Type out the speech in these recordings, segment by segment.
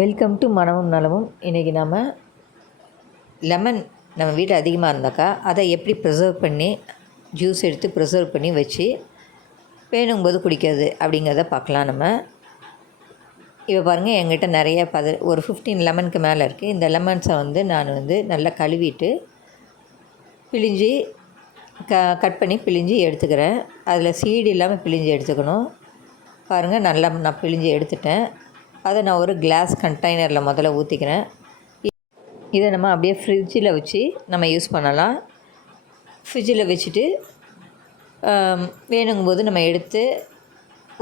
Welcome to மனமும் நலமும். இன்றைக்கி நம்ம லெமன் நம்ம வீட்டில் அதிகமாக இருந்தாக்கா அதை எப்படி ப்ரிசர்வ் பண்ணி ஜூஸ் எடுத்து ப்ரிசர்வ் பண்ணி வச்சு வேணும்போது குடிக்கிறது அப்படிங்கிறத பார்க்கலாம். நம்ம இப்போ பாருங்கள், என்கிட்ட நிறைய ஒரு 15 லெமனுக்கு மேலே இருக்குது. இந்த லெமன்ஸை நான் நல்லா கழுவிட்டு பிழிஞ்சு கட் பண்ணி பிழிஞ்சு எடுத்துக்கிறேன். அதில் சீடு இல்லாமல் பிழிஞ்சு எடுத்துக்கணும். பாருங்கள், நல்லா நான் பிழிஞ்சு எடுத்துட்டேன். அதை நான் ஒரு கிளாஸ் கண்டெய்னரில் முதல்ல ஊற்றிக்கிறேன். இதை நம்ம அப்படியே ஃப்ரிட்ஜில் வச்சு நம்ம யூஸ் பண்ணலாம். ஃப்ரிட்ஜில் வச்சுட்டு வேணுங்கும்போது நம்ம எடுத்து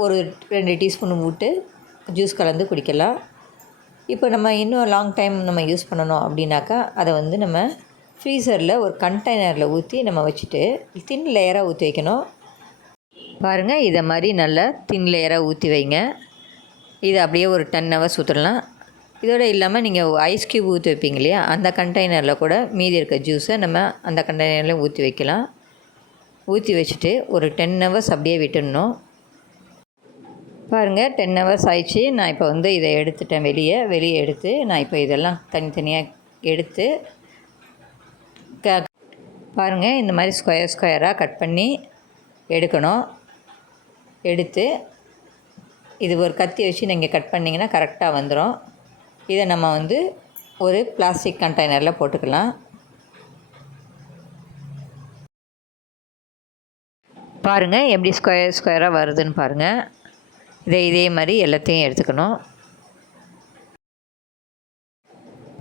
ஒரு 2 டீஸ்பூன் விட்டு ஜூஸ் கலந்து குடிக்கலாம். இப்போ நம்ம இன்னும் லாங் டைம் நம்ம யூஸ் பண்ணணும் அப்படின்னாக்கா அதை நம்ம ஃப்ரீசரில் ஒரு கண்டெய்னரில் ஊற்றி நம்ம வச்சுட்டு தின் லேயராக ஊற்றி வைக்கணும். பாருங்கள், இதை மாதிரி நல்லா தின் லேயராக ஊற்றி வைங்க. இது அப்படியே ஒரு 10 ஹவர்ஸ் ஊற்றலாம். இதோடு இல்லாமல் நீங்கள் ஐஸ் க்யூப் ஊற்றி வைப்பீங்க இல்லையா, அந்த கண்டெய்னரில் கூட மீதி இருக்க ஜூஸை நம்ம அந்த கண்டெய்னரில் ஊற்றி வைக்கலாம். ஊற்றி வச்சுட்டு ஒரு 10 ஹவர்ஸ் அப்படியே விட்டுடணும். பாருங்கள், 10 ஹவர்ஸ் ஆயிடுச்சு. நான் இப்போ இதை எடுத்துட்டேன். வெளியே எடுத்து நான் இப்போ இதெல்லாம் தனித்தனியாக எடுத்து பாருங்கள், இந்த மாதிரி ஸ்கொயராக கட் பண்ணி எடுக்கணும். எடுத்து இது ஒரு கத்தி வச்சு நீங்கள் கட் பண்ணிங்கன்னா கரெக்டாக வந்துடும். இதை நம்ம ஒரு பிளாஸ்டிக் கண்டெய்னரில் போட்டுக்கலாம். பாருங்கள், எப்படி ஸ்கொயராக வருதுன்னு பாருங்கள். இதே மாதிரி எல்லாத்தையும் எடுத்துக்கணும்.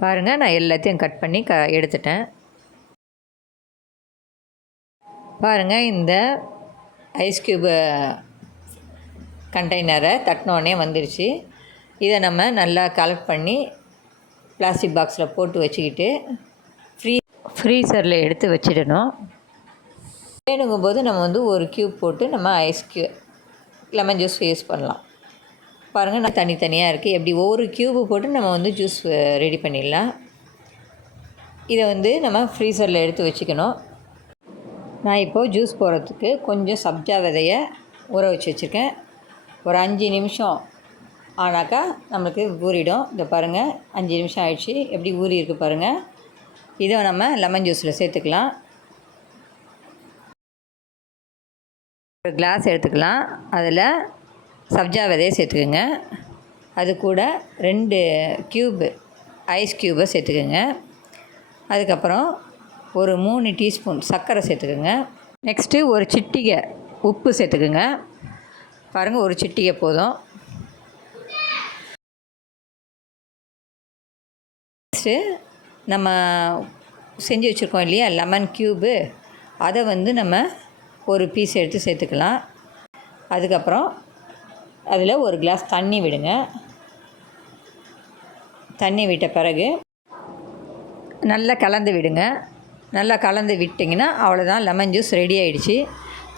பாருங்கள், நான் எல்லாத்தையும் கட் பண்ணி எடுத்துட்டேன். பாருங்கள், இந்த ஐஸ் க்யூபு கண்டெய்னரை தட்டினோடனே வந்துடுச்சு. இதை நம்ம நல்லா கலெக்ட் பண்ணி பிளாஸ்டிக் பாக்ஸில் போட்டு வச்சுக்கிட்டு ஃப்ரீசரில் எடுத்து வச்சிடணும். வேணுங்கும்போது நம்ம ஒரு க்யூப் போட்டு நம்ம லெமன் ஜூஸ் யூஸ் பண்ணலாம். பாருங்கள், நான் தனித்தனியாக இருக்குது. எப்படி ஒவ்வொரு க்யூப்பு போட்டு நம்ம ஜூஸ் ரெடி பண்ணிடலாம். இதை நம்ம ஃப்ரீசரில் எடுத்து வச்சுக்கணும். நான் இப்போது ஜூஸ் போடுறதுக்கு கொஞ்சம் சப்ஜா விதையை ஊற வச்சு வச்சுருக்கேன். ஒரு 5 நிமிஷம் ஆனாக்கா நம்மளுக்கு ஊறிடும். இதை பாருங்கள், 5 நிமிஷம் ஆயிடுச்சு. எப்படி ஊறி இருக்குது பாருங்கள். இதை நம்ம லெமன் ஜூஸில் சேர்த்துக்கலாம். ஒரு கிளாஸ் எடுத்துக்கலாம். அதில் சப்ஜா விதையை சேர்த்துக்குங்க. அது கூட 2 க்யூப் ஐஸ் க்யூபை சேர்த்துக்குங்க. அதுக்கப்புறம் ஒரு 3 டீஸ்பூன் சர்க்கரை சேர்த்துக்குங்க. நெக்ஸ்ட்டு ஒரு சிட்டிகை உப்பு சேர்த்துக்குங்க. பாருங்கள், ஒரு சிட்டிகை போதும். நெக்ஸ்ட்டு நம்ம செஞ்சு வச்சுருக்கோம் இல்லையா லெமன் க்யூபு, அதை நம்ம ஒரு பீஸ் எடுத்து சேர்த்துக்கலாம். அதுக்கப்புறம் அதில் ஒரு கிளாஸ் தண்ணி விடுங்க. தண்ணி விட்ட பிறகு நல்லா கலந்து விடுங்க. நல்லா கலந்து விட்டிங்கன்னா அவ்வளோதான், லெமன் ஜூஸ் ரெடி ஆகிடுச்சு.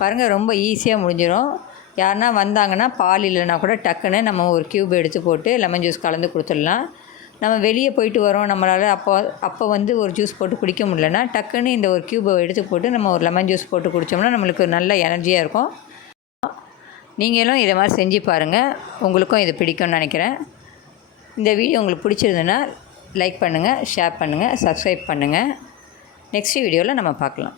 பாருங்கள், ரொம்ப ஈஸியாக முடிஞ்சிடும். யாருன்னா வந்தாங்கன்னா பால் இல்லைனா கூட டக்குன்னு நம்ம ஒரு க்யூப் எடுத்து போட்டு லெமன் ஜூஸ் கலந்து கொடுத்துடலாம். நம்ம வெளியே போயிட்டு வரோம், நம்மளால் அப்போ ஒரு ஜூஸ் போட்டு குடிக்க முடியலன்னா டக்குன்னு இந்த ஒரு க்யூபை எடுத்து போட்டு நம்ம ஒரு லெமன் ஜூஸ் போட்டு குடித்தோம்னா நம்மளுக்கு நல்ல எனர்ஜியாக இருக்கும். நீங்களும் இதை மாதிரி செஞ்சு பாருங்கள். உங்களுக்கும் இது பிடிக்கும்னு நினைக்கிறேன். இந்த வீடியோ உங்களுக்கு பிடிச்சிருந்துன்னா லைக் பண்ணுங்கள், ஷேர் பண்ணுங்கள், சப்ஸ்கிரைப் பண்ணுங்கள். நெக்ஸ்ட் வீடியோவில் நம்ம பார்க்கலாம்.